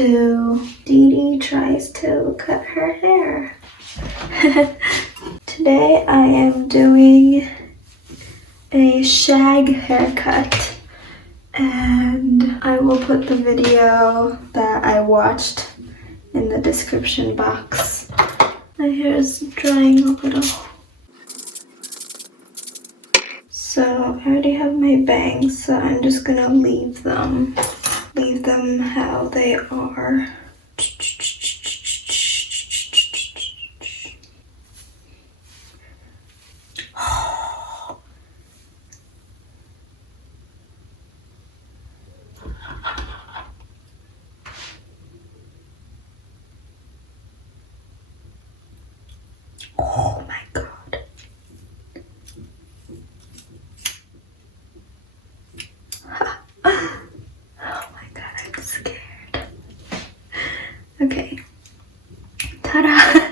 to Didi tries to cut her hair. Today I am doing a shag haircut, and I will put the video that I watched in the description box. My hair is drying a little. So I already have my bangs, so I'm just gonna leave them how they are. Oh my god. Oh my god, I'm scared. Okay. Ta-da!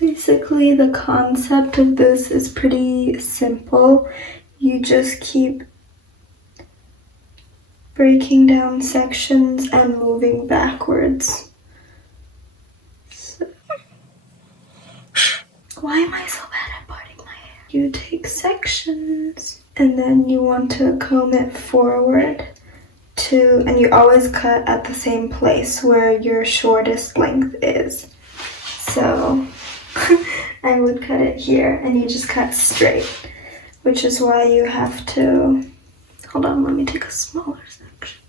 Basically, the concept of this is pretty simple. You just keep breaking down sections and moving backwards. So, why am I so bad at parting my hair? You take sections and then you want to comb it forward and you always cut at the same place where your shortest length is. So I would cut it here and you just cut straight, which is why you have to, hold on, let me take a smaller section.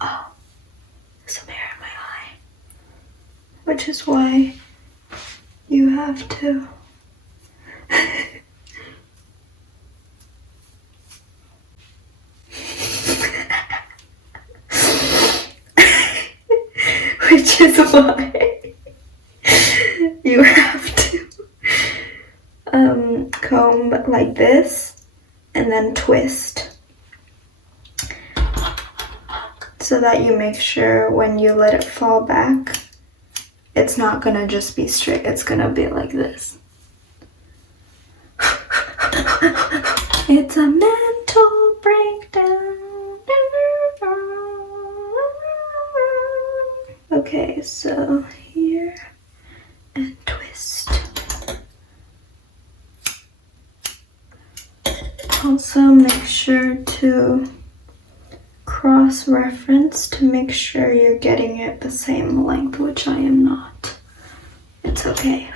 Oh, there's some hair in my eye, which is why you have to which is why you have to comb like this and then twist so that you make sure when you let it fall back, it's not gonna just be straight, it's gonna be like this. It's a mental breakdown. Okay, so here and twist. Also make sure to cross-reference to make sure you're getting it the same length, which I am not. It's okay.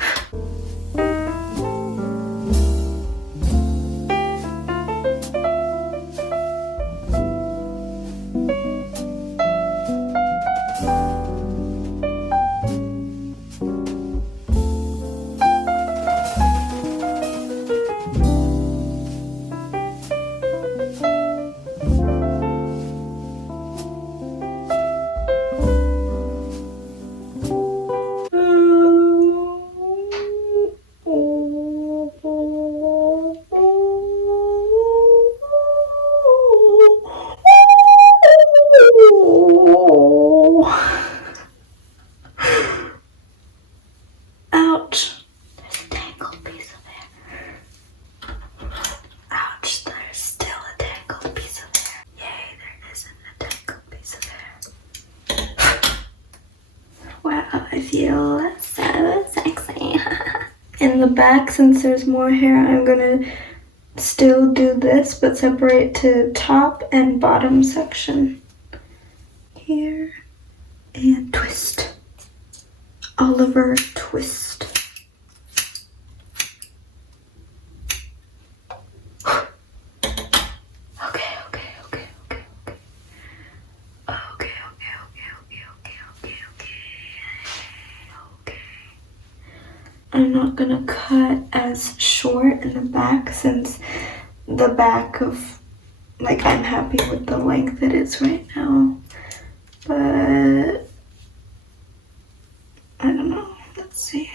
I feel so sexy. In the back, since there's more hair, I'm gonna still do this, but separate to top and bottom section. Here, and twist. Oliver twist. I'm not gonna cut as short in the back since the back of, like, I'm happy with the length it is right now, but I don't know, let's see.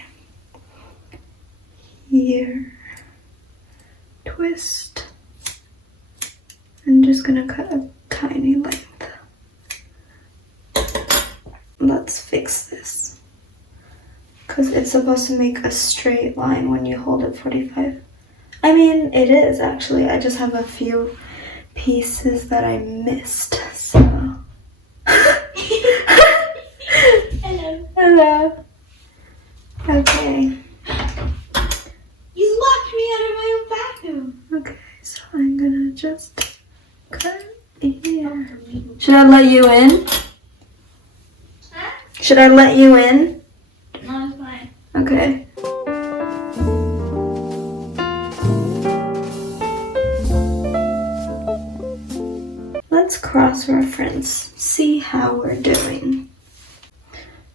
Here, twist. I'm just gonna cut a tiny length. Let's fix this, because it's supposed to make a straight line when you hold it 45. I mean, it is actually. I just have a few pieces that I missed, so. Hello. Hello. Okay. You locked me out of my own bathroom. Okay, so I'm gonna just cut here. Should I let you in? Huh? Should I let you in? No, it's fine. Okay. Let's cross-reference, see how we're doing.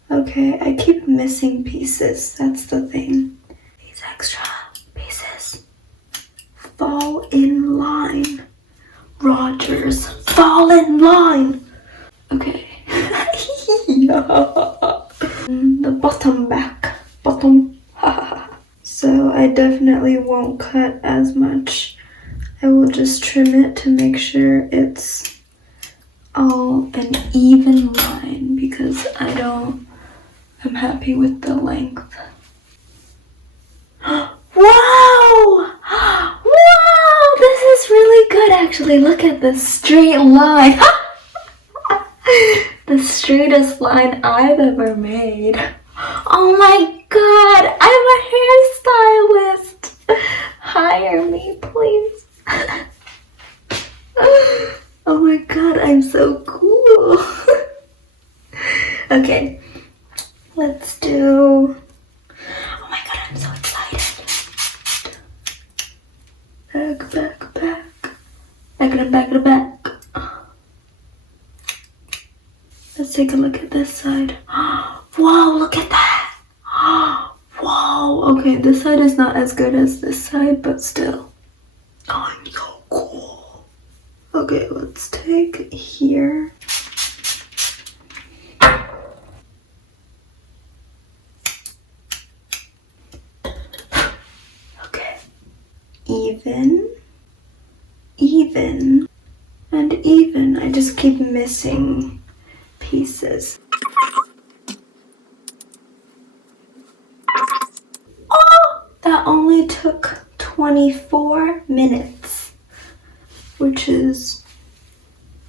Okay, I keep missing pieces, that's the thing. These extra pieces fall in line. Rogers, fall in line. Okay. The bottom back. Bottom. So I definitely won't cut as much. I will just trim it to make sure it's all an even line because I'm happy with the length. Wow! Wow! This is really good actually. Look at this straight line. The straightest line I've ever made. Oh my god! I'm a hairstylist! Hire me, please. Oh my god, I'm so cool. Okay, let's do... Oh my god, I'm so excited. Back, back, back. Back to back to back. Let's take a look at this side. Wow, look at that. Wow, okay, this side is not as good as this side, but still. Oh, I'm so cool. Okay, let's take here. Okay. Even, even, and even. I just keep missing pieces. Oh, that only took 24 minutes, which is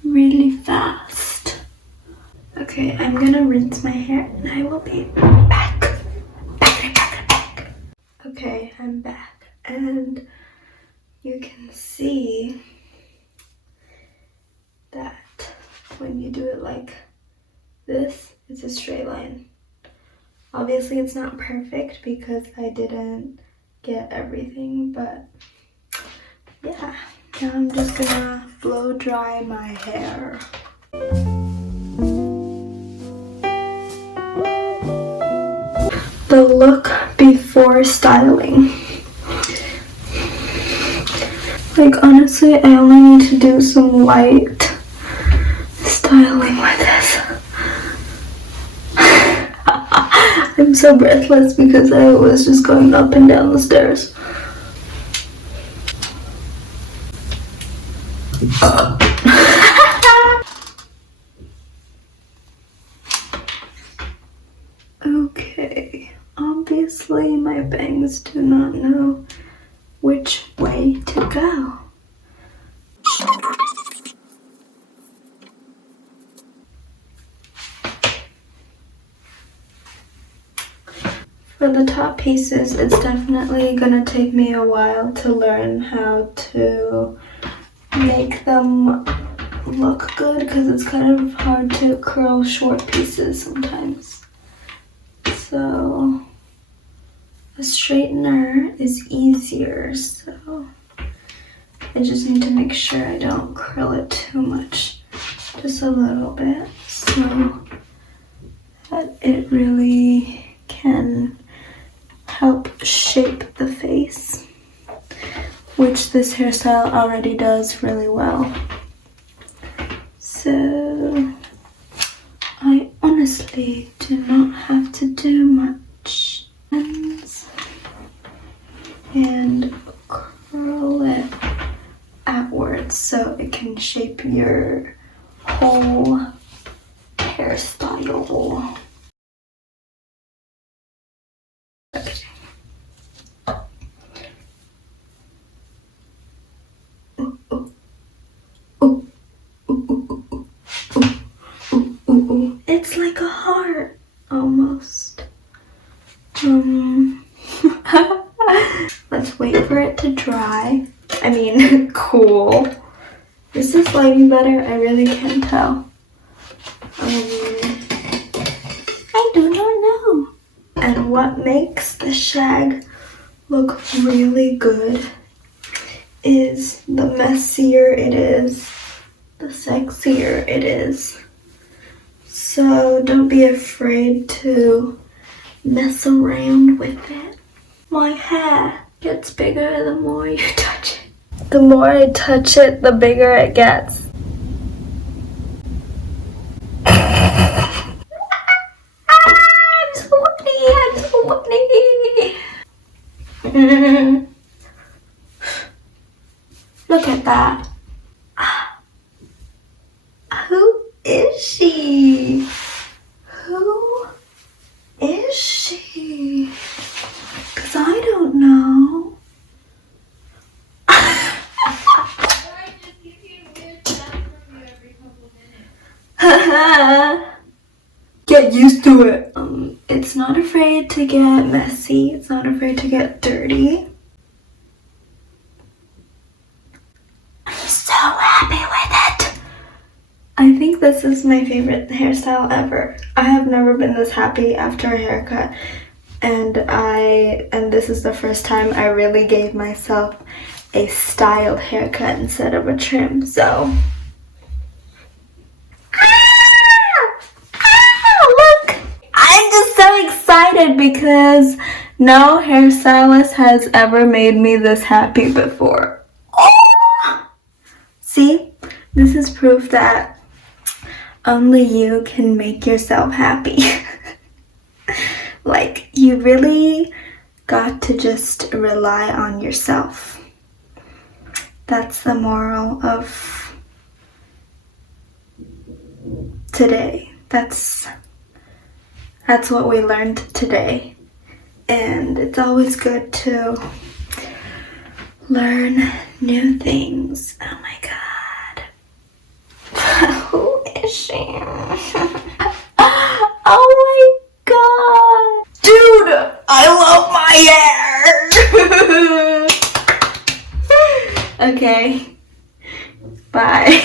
really fast. Okay, I'm gonna rinse my hair and I will be back. Back. Okay, I'm back and you can see that when you do it like this, it's a straight line. Obviously it's not perfect because I didn't get everything, but yeah. Now I'm just gonna blow dry my hair. The look before styling. Like honestly, I only need to do some light styling with this. I'm so breathless because I was just going up and down the stairs. Okay, obviously my bangs do not know which way to go. For the top pieces, it's definitely gonna take me a while to learn how to make them look good because it's kind of hard to curl short pieces sometimes. So a straightener is easier, so I just need to make sure I don't curl it too much, just a little bit, so that it really can help shape the face, which this hairstyle already does really well. So I honestly do not have to do much. And curl it outwards so it can shape your whole hairstyle. Okay. Let's wait for it to dry. I mean, cool. Is this lighting better? I really can't tell. I do not know. And what makes the shag look really good is the messier it is, the sexier it is. So don't be afraid to mess around with it. My hair gets bigger the more you touch it. The more I touch it, the bigger it gets. I'm so funny. Look at that. Who is she? Who is she? 'Cause I don't know. Get used to it. It's not afraid to get messy. It's not afraid to get dirty. I'm so happy with it. I think this is my favorite hairstyle ever. I have never been this happy after a haircut, and this is the first time I really gave myself a styled haircut instead of a trim. So look, I'm just so excited because no hairstylist has ever made me this happy before. Oh! See, this is proof that only you can make yourself happy. Like, you really got to just rely on yourself. That's the moral of today. That's what we learned today. And it's always good to learn new things. Oh my god. Who is she? Oh my god. Dude, I love my hair. Okay. Bye.